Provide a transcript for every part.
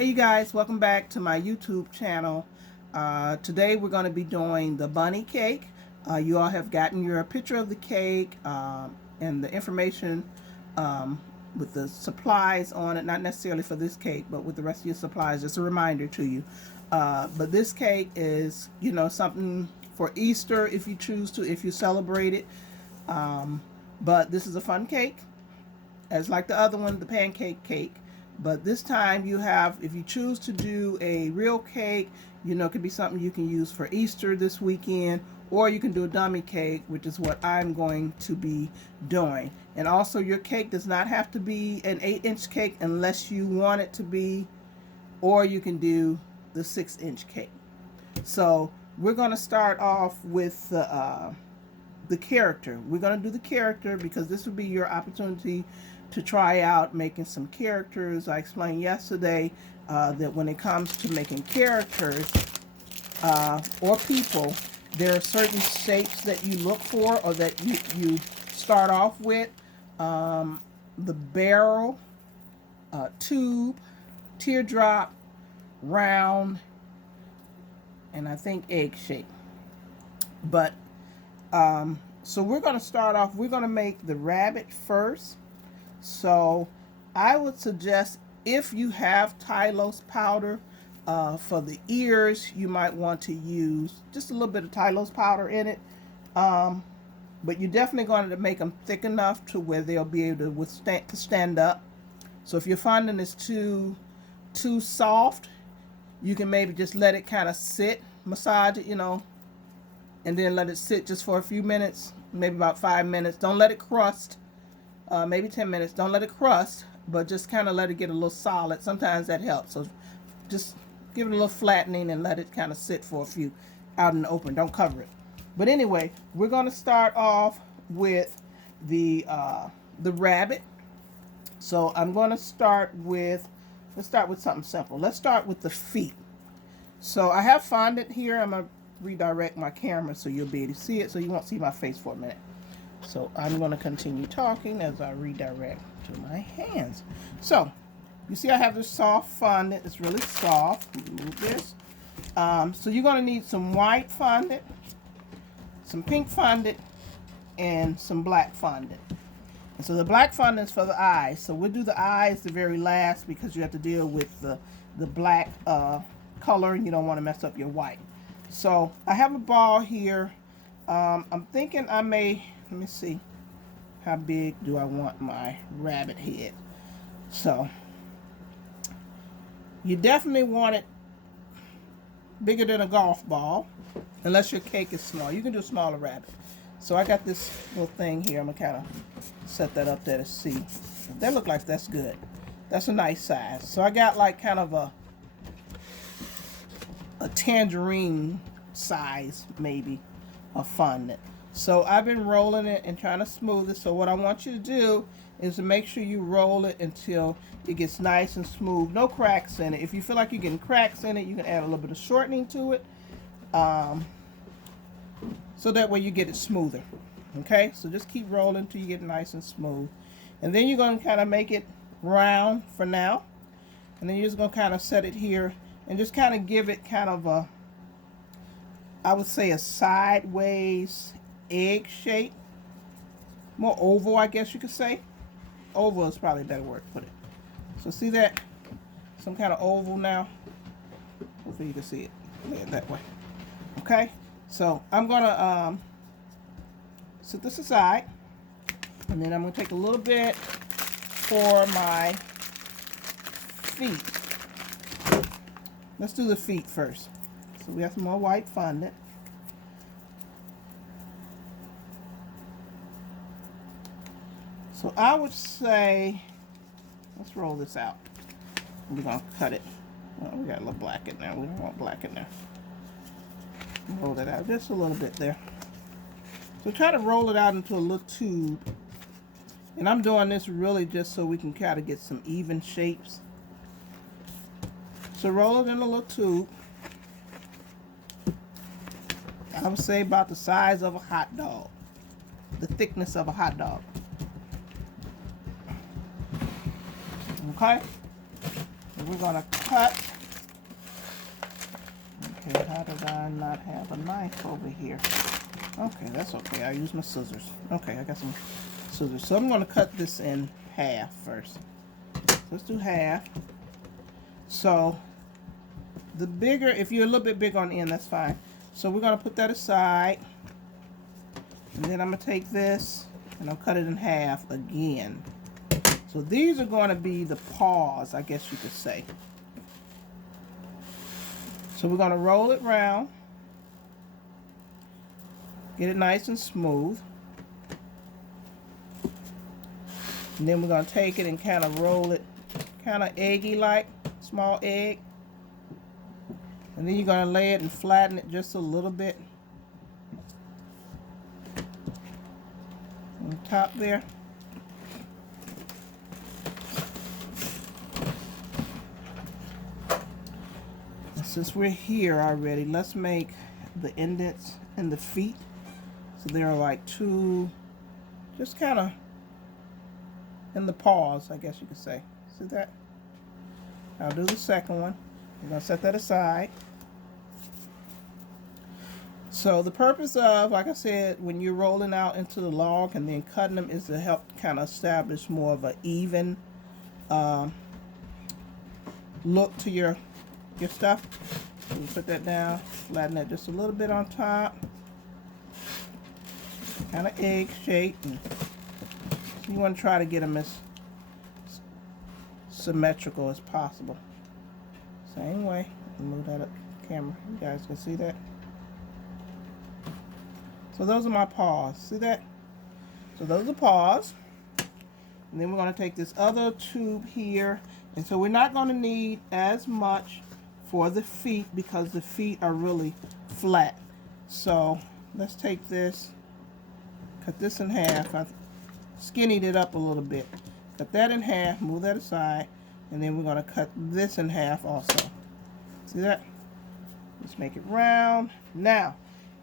Hey you guys, welcome back to my YouTube channel. Today we're going to be doing the bunny cake. You all have gotten your picture of the cake and the information with the supplies on it, not necessarily for this cake, but with the rest of your supplies, just a reminder to you. But this cake is, you know, something for Easter if you choose to, if you celebrate it. But this is a fun cake, as like the other one, the pancake cake. But this time you have, if you choose to do a real cake, you know, it could be something you can use for Easter this weekend, or you can do a dummy cake, which is what I'm going to be doing. And also your cake does not have to be an 8-inch cake unless you want it to be, or you can do the 6-inch cake. So we're going to start off with the character. We're going to do the character because this will be your opportunity to try out making some characters. I explained yesterday that when it comes to making characters or people, there are certain shapes that you look for or that you start off with. The barrel, tube, teardrop, round, and I think egg shape. But so we're going to start off, we're going to make the rabbit first. So I would suggest, if you have Tylose powder for the ears, you might want to use just a little bit of Tylose powder in it. But you're definitely going to make them thick enough to where they'll be able to stand up. So if you're finding this too soft, you can maybe just let it kind of sit, massage it, you know, and then let it sit just for a few minutes, maybe about 5 minutes. Don't let it crust. Maybe 10 minutes. Don't let it crust, but just kind of let it get a little solid. Sometimes that helps. So just give it a little flattening and let it kind of sit for a few out in the open. Don't cover it. But anyway, we're going to start off with the rabbit. So I'm going to start with, let's start with something simple. Let's start with the feet. So I have fondant here. I'm going to redirect my camera so you'll be able to see it, so you won't see my face for a minute. So I'm going to continue talking as I redirect to my hands. So you see I have this soft fondant. It's really soft. Move this. So you're going to need some white fondant, some pink fondant, and some black fondant. And so the black fondant is for the eyes. So we'll do the eyes the very last because you have to deal with the black color and you don't want to mess up your white. So I have a ball here. I'm thinking I may, let me see, how big do I want my rabbit head? So you definitely want it bigger than a golf ball, unless your cake is small. You can do a smaller rabbit. So I got this little thing here. I'm gonna kind of set that up there to see. That look like that's good. That's a nice size. So I got like kind of a tangerine size maybe of fondant. So I've been rolling it and trying to smooth it. So what I want you to do is to make sure you roll it until it gets nice and smooth. No cracks in it. If you feel like you're getting cracks in it, you can add a little bit of shortening to it. So that way you get it smoother. Okay, so just keep rolling until you get it nice and smooth. And then you're going to kind of make it round for now. And then you're just going to kind of set it here and just kind of give it kind of a, I would say, a sideways egg shape. More oval, I guess you could say. Oval is probably a better word to put it. So see that? Some kind of oval now. Hopefully you can see it. Yeah, that way. Okay? So I'm going to set this aside. And then I'm going to take a little bit for my feet. Let's do the feet first. So we have some more white fondant. So I would say, let's roll this out. We're going to cut it. Oh, we got a little black in there. We don't want black in there. Roll it out just a little bit there. So try to roll it out into a little tube. And I'm doing this really just so we can kind of get some even shapes. So roll it in a little tube. I would say about the size of a hot dog. The thickness of a hot dog. Okay? we're gonna cut. Okay, how did I not have a knife over here? Okay, that's okay. I use my scissors. Okay, I got some scissors. So I'm gonna cut this in half first. Let's do half. So the bigger, if you're a little bit big on the end, that's fine. So we're gonna put that aside. And then I'm gonna take this and I'll cut it in half again. So these are going to be the paws, I guess you could say. So we're going to roll it round. Get it nice and smooth. And then we're going to take it and kind of roll it kind of eggy like, small egg. And then you're going to lay it and flatten it just a little bit on top there. Since we're here already, let's make the indents in the feet. So they're like two, just kind of in the paws, I guess you could say. See that? I'll do the second one. We're going to set that aside. So the purpose of, like I said, when you're rolling out into the log and then cutting them is to help kind of establish more of an even look to your stuff. So you put that down, flatten that just a little bit on top, kind of egg shaped. And you want to try to get them as symmetrical as possible. Same way. Move that up camera. You guys can see that. So those are my paws. See that? So those are paws. And then we're going to take this other tube here. And so we're not going to need as much for the feet because the feet are really flat. So let's take this, cut this in half. I skinnied it up a little bit. Cut that in half, move that aside, and then we're going to cut this in half also. See that? Let's make it round. Now,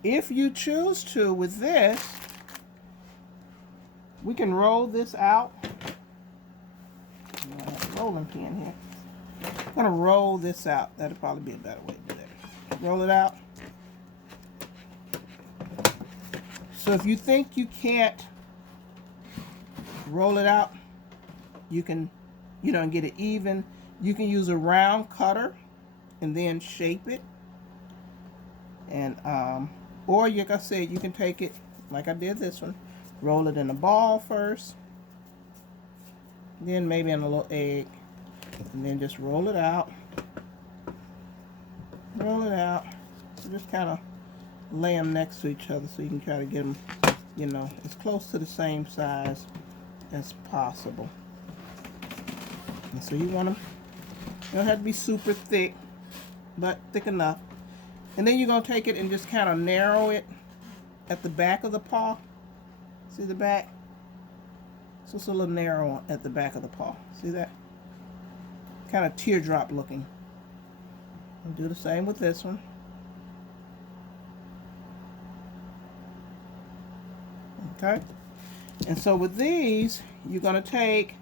if you choose to with this, we can roll this out. I have a rolling pin here. I'm going to roll this out. That'll probably be a better way to do that. Roll it out. So if you think you can't roll it out, you can, and get it even. You can use a round cutter and then shape it. And, or like I said, you can take it, like I did this one, roll it in a ball first, then maybe in a little egg. And then just roll it out. Roll it out. So just kind of lay them next to each other so you can try to get them, as close to the same size as possible. And so you want them, they don't have to be super thick, but thick enough. And then you're going to take it and just kind of narrow it at the back of the paw. See the back? So it's a little narrow at the back of the paw. See that? Kind of teardrop looking. I'll do the same with this one. Okay. And so with these, you're going to take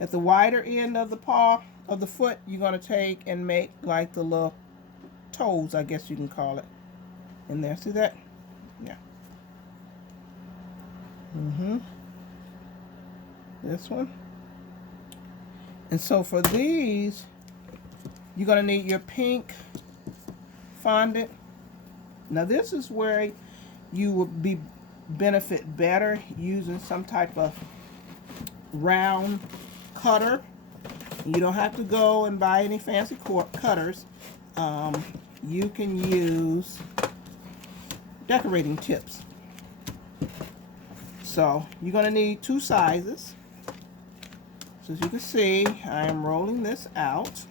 at the wider end of the paw, of the foot, you're going to take and make like the little toes, I guess you can call it, in there. See that? Yeah. This one. And so for these, you're going to need your pink fondant. Now this is where you would benefit better using some type of round cutter. You don't have to go and buy any fancy cutters. You can use decorating tips. So you're going to need 2 sizes. So as you can see, I am rolling this out.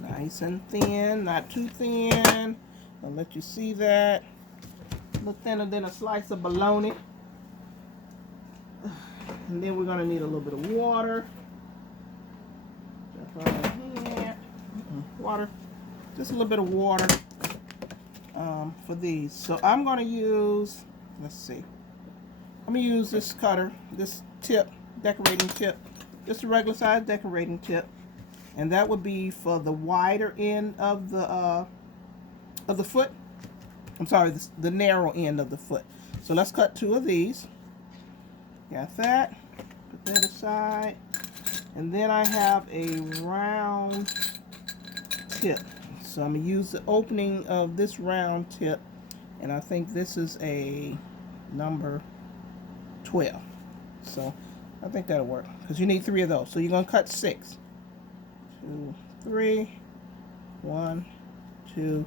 Nice and thin, not too thin. I'll let you see that. A little thinner than a slice of bologna. And then we're going to need a little bit of water. Just right here. Water. Just a little bit of water for these. So I'm going to use, let's see. I'm going to use this cutter, this tip, decorating tip. just a regular size decorating tip, and that would be for the wider end of the foot. I'm sorry, the narrow end of the foot. So let's cut 2 of these. Got that. Put that aside. And then I have a round tip. So I'm going to use the opening of this round tip. And I think this is a number 12. So I think that'll work. Because you need 3 of those. So you're going to cut 6. 2, 3. 1, 2,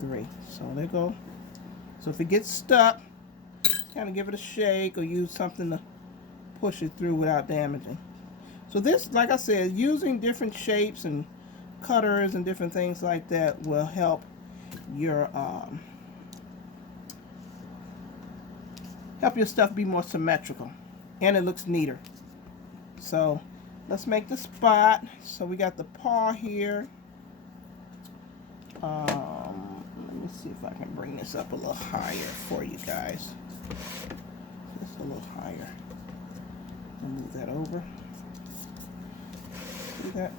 3. So there you go. So if it gets stuck, kind of give it a shake or use something to push it through without damaging. So this, like I said, using different shapes and cutters and different things like that will help your stuff be more symmetrical, and it looks neater. So let's make the spot. So we got the paw here. Let me see if I can bring this up a little higher for you guys. Just a little higher. I'll move that over. See that?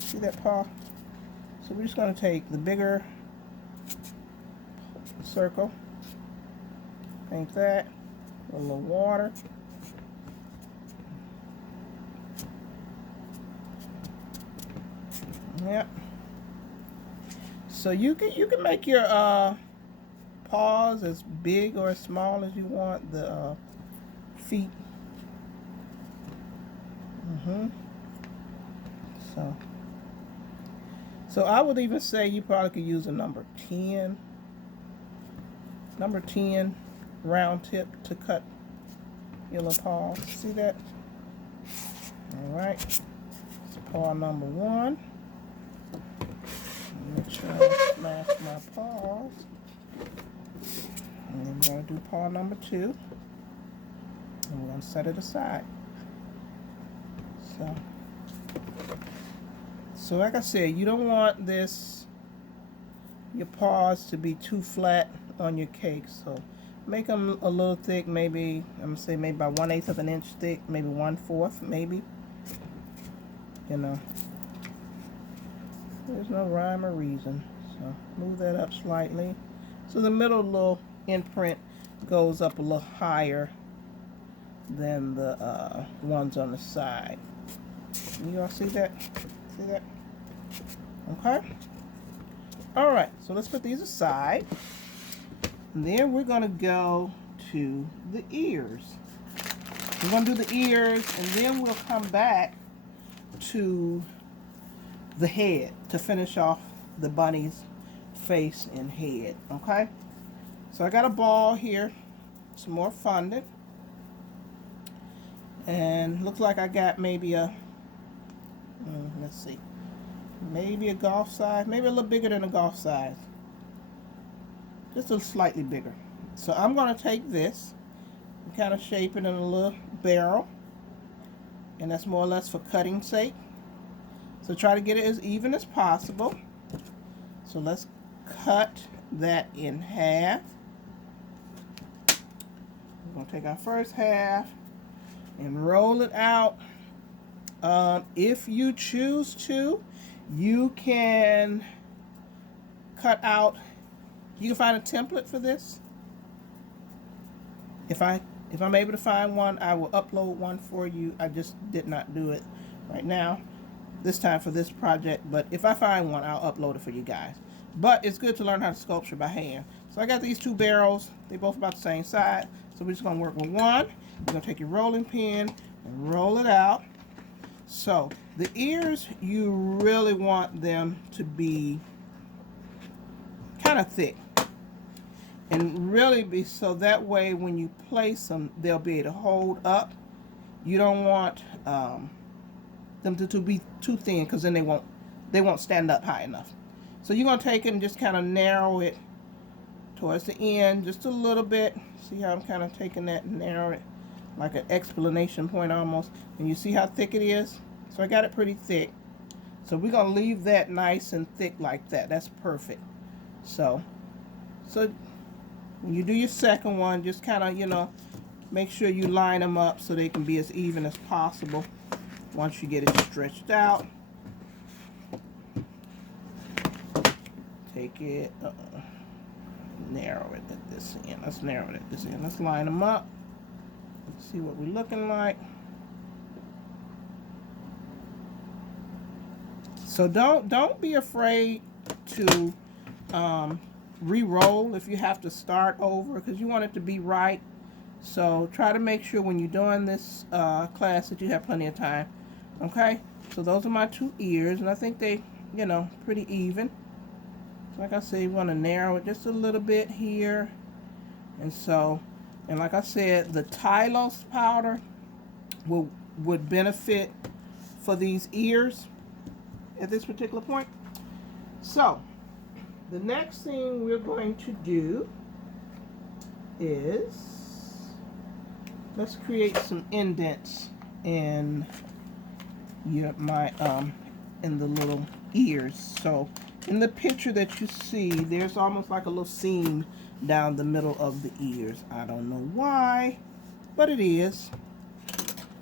See that paw? So we're just going to take the bigger circle, paint that, a little water. Yep. So you can make your paws as big or as small as you want the feet. So I would even say you probably could use a number 10 round tip to cut your little paws. See that? All right. So paw number 1. Make sure I smash my paws. And then we're going to do paw number 2. And we're going to set it aside. So like I said, you don't want your paws to be too flat on your cake. So make them a little thick, maybe, I'm going to say maybe about 1/8 of an inch thick, maybe 1/4, maybe. You know, there's no rhyme or reason. So move that up slightly. So the middle little imprint goes up a little higher than the ones on the side. You all see that? See that? Okay. All right. So let's put these aside. And then we're going to go to the ears. We're going to do the ears, and then we'll come back to the head to finish off the bunny's face and head. Okay. So I got a ball here, some more fondant, and looks like I got maybe a let's see, maybe a golf size, maybe a little bigger than a golf size, just a slightly bigger. So I'm going to take this and kind of shape it in a little barrel, and that's more or less for cutting sake. So try to get it as even as possible. So let's cut that in half. We're going to take our first half and roll it out. If you choose to, you can cut out, you can find a template for this. If I'm able to find one, I will upload one for you. I just did not do it right now, this time for this project, but if I find one, I'll upload it for you guys. But it's good to learn how to sculpture by hand. So I got these 2 barrels. They both about the same size. So we're just going to work with one. You're going to take your rolling pin and roll it out. So the ears, you really want them to be kind of thick. And really be so that way when you place them, they'll be able to hold up. You don't want them to be too thin, because then they won't stand up high enough. So you're going to take it and just kind of narrow it towards the end just a little bit. See how I'm kind of taking that and narrow it like an explanation point almost. And you see how thick it is? So I got it pretty thick. So we're going to leave that nice and thick like that. That's perfect. So when you do your second one, just kind of, Make sure you line them up so they can be as even as possible once you get it stretched out. Take it, narrow it at this end. Let's narrow it at this end. Let's line them up. See what we're looking like. So don't be afraid to re-roll if you have to start over, because you want it to be right. So try to make sure when you're doing this class that you have plenty of time. Okay, so those are my two ears, and I think they, you know, pretty even. So like I said, you want to narrow it just a little bit here. And so, and like I said, the Tylose powder would benefit for these ears at this particular point. So the next thing we're going to do is let's create some indents in in the little ears. So in the picture that you see, there's almost like a little seam down the middle of the ears. I don't know why, but it is.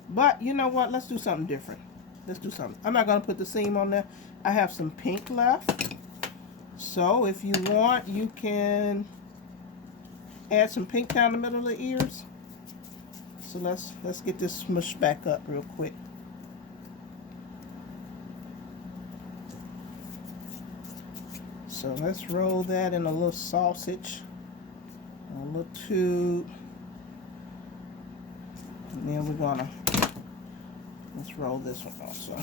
But you know what? Let's do something different. Let's do something. I'm not going to put the seam on there. I have some pink left. So if you want, you can add some pink down the middle of the ears. So let's get this smushed back up real quick. So let's roll that in a little sausage, a little tube, and then let's roll this one also.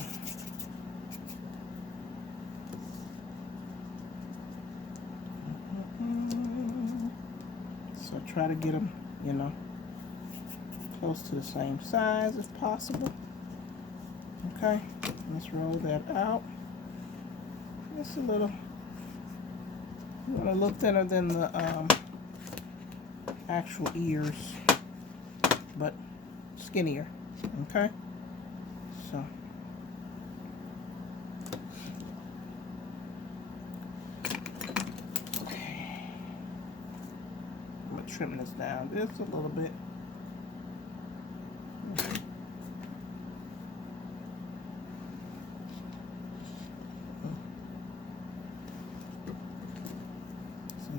So try to get them, you know, close to the same size if possible. Okay, let's roll that out. Just a little. You want a little thinner than the actual ears, but skinnier. Okay, so okay, I'm gonna trim this down just a little bit.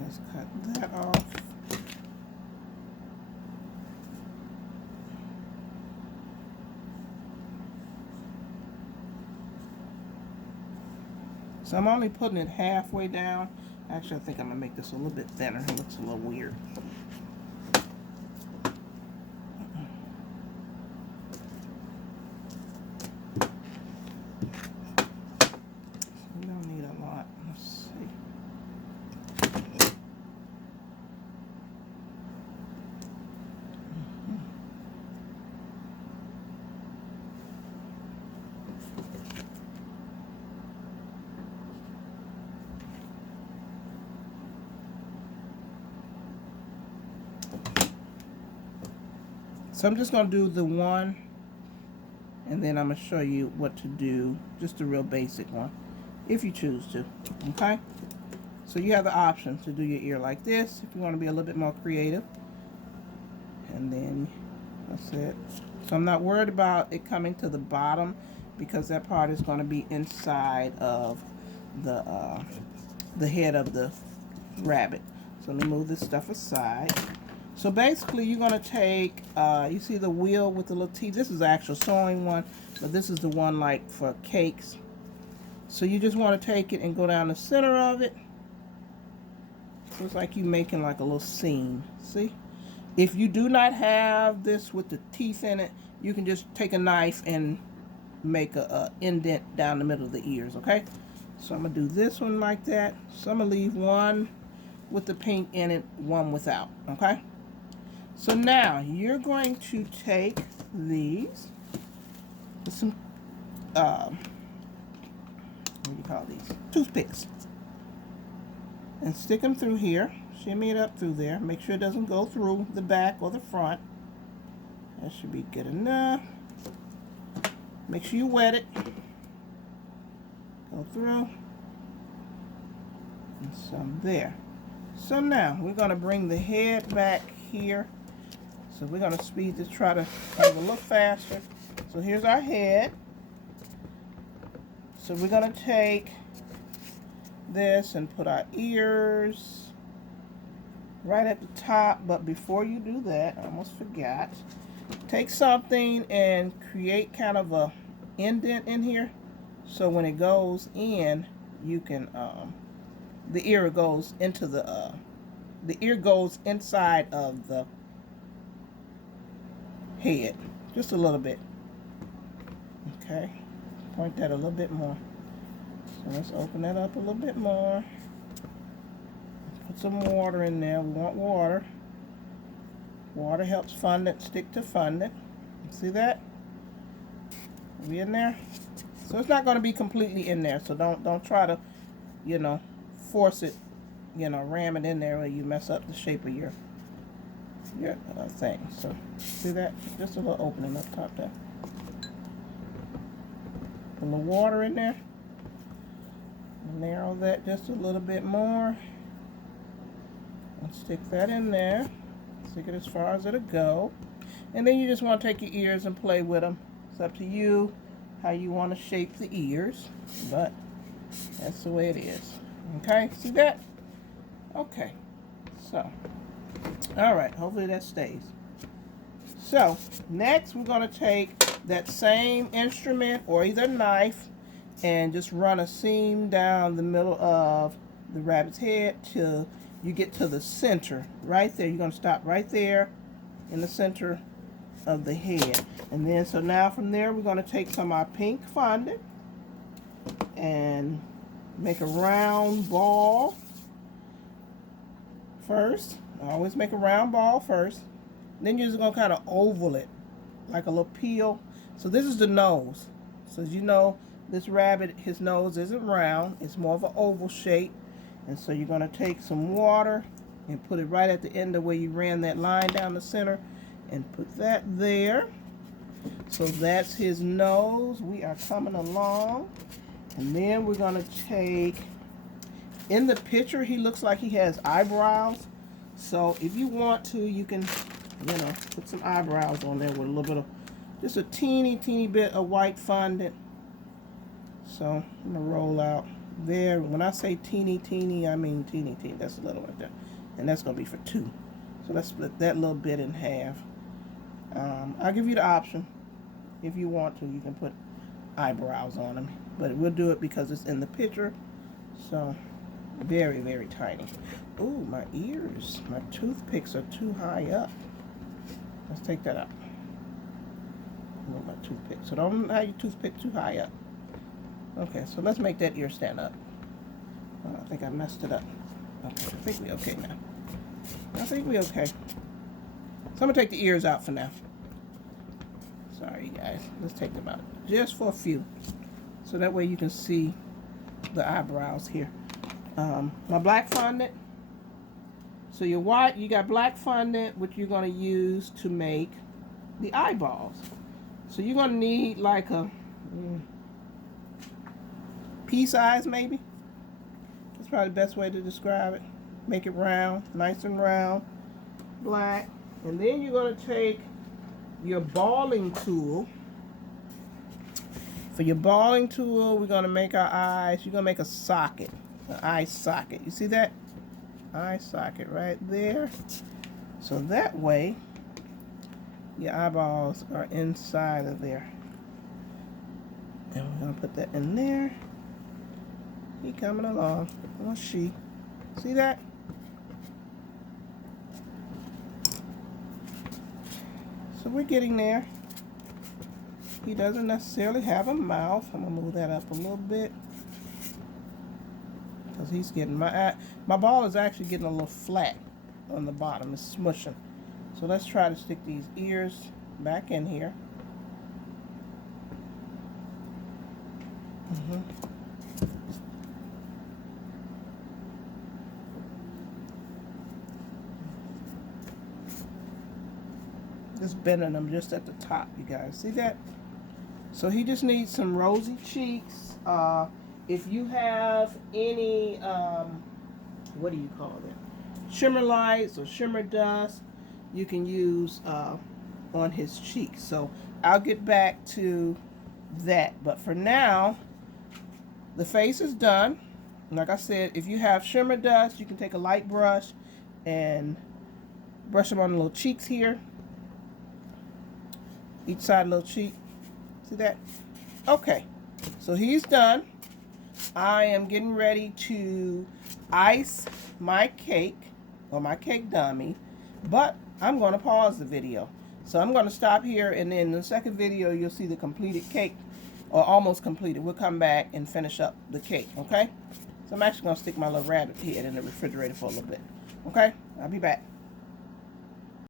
Let's cut that off. So I'm only putting it halfway down. Actually, I think I'm gonna make this a little bit thinner. It looks a little weird. We don't need a lot. Let's see. So I'm just going to do the one, and then I'm going to show you what to do, just a real basic one, if you choose to, okay? So you have the option to do your ear like this, if you want to be a little bit more creative. And then, that's it. So I'm not worried about it coming to the bottom, because that part is going to be inside of the head of the rabbit. So let me move this stuff aside. So basically, you're going to take, you see the wheel with the little teeth? This is the actual sewing one, but this is the one like for cakes. So you just want to take it and go down the center of it. So it's like you making like a little seam, see? If you do not have this with the teeth in it, you can just take a knife and make a indent down the middle of the ears, okay? So I'm going to do this one like that. So I'm going to leave one with the pink in it, one without, okay? So now you're going to take these, some, what do you call these? Toothpicks. And stick them through here. Shimmy it up through there. Make sure it doesn't go through the back or the front. That should be good enough. Make sure you wet it. Go through. And some there. So now we're going to bring the head back here. So we're going to speed this, try to move a little faster. So here's our head. So we're going to take this and put our ears right at the top. But before you do that, I almost forgot. Take something and create kind of a indent in here. So when it goes in, you can, the ear goes into the ear goes inside of the head, just a little bit. Okay, point that a little bit more. So let's open that up a little bit more. Put some water in there. We want water. Water helps fondant stick to fondant. See that? Are we in there? So it's not going to be completely in there. So don't try to, you know, force it, you know, ram it in there or you mess up the shape of your thing. So see that? Just a little opening up top there. Put a little water in there. Narrow that just a little bit more. And stick that in there. Stick it as far as it'll go. And then you just want to take your ears and play with them. It's up to you how you want to shape the ears. But that's the way it is. Okay? See that? Okay. So, all right. Hopefully that stays. So, next we're going to take that same instrument or either knife and just run a seam down the middle of the rabbit's head till you get to the center. Right there. You're going to stop right there in the center of the head. And then, so now from there, we're going to take some of our pink fondant and make a round ball first. Always make a round ball first. Then you're just going to kind of oval it like a little peel. So this is the nose. So as you know, this rabbit, his nose isn't round. It's more of an oval shape. And so you're going to take some water and put it right at the end of where you ran that line down the center and put that there. So that's his nose. We are coming along. And then we're going to take, in the picture, he looks like he has eyebrows. So if you want to, you can, you know, put some eyebrows on there with a little bit of, just a teeny bit of white fondant. So I'm going to roll out there. When I say teeny, I mean teeny. That's a little right there. And that's going to be for 2. So let's split that little bit in half. I'll give you the option. If you want to, you can put eyebrows on them. But we'll do it because it's in the picture. So very tiny. Ooh, my ears. My toothpicks are too high up. Let's take that out. My toothpick. So don't have your toothpick too high up. Okay, so let's make that ear stand up. Oh, I think I messed it up. Okay, I think we're okay now. I think we're okay. So I'm going to take the ears out for now. Sorry, guys. Let's take them out. Just for a few. So that way you can see the eyebrows here. My black fondant. So your white, you got black fondant, which you're going to use to make the eyeballs. So you're going to need like a pea size maybe. That's probably the best way to describe it. Make it round, nice and round, black. And then you're going to take your balling tool. For your balling tool, we're going to make our eyes. You're going to make a socket, an eye socket. You see that? Eye socket right there. So that way, your eyeballs are inside of there. And we're going to put that in there. He coming along. Or she. See that? So we're getting there. He doesn't necessarily have a mouth. I'm going to move that up a little bit. Because he's getting, my ball is actually getting a little flat on the bottom. It's smushing. So let's try to stick these ears back in here. Just bending them just at the top, you guys. See that? So he just needs some rosy cheeks. If you have any, what do you call it? Shimmer lights or shimmer dust, you can use on his cheeks. So I'll get back to that. But for now, the face is done. Like I said, if you have shimmer dust, you can take a light brush and brush them on the little cheeks here. Each side little cheek. See that? Okay. So he's done. I am getting ready to ice my cake, or my cake dummy, but I'm going to pause the video. So I'm going to stop here, and then in the second video you'll see the completed cake, or almost completed. We'll come back and finish up the cake, okay? So I'm actually going to stick my little rabbit head in the refrigerator for a little bit, okay? I'll be back.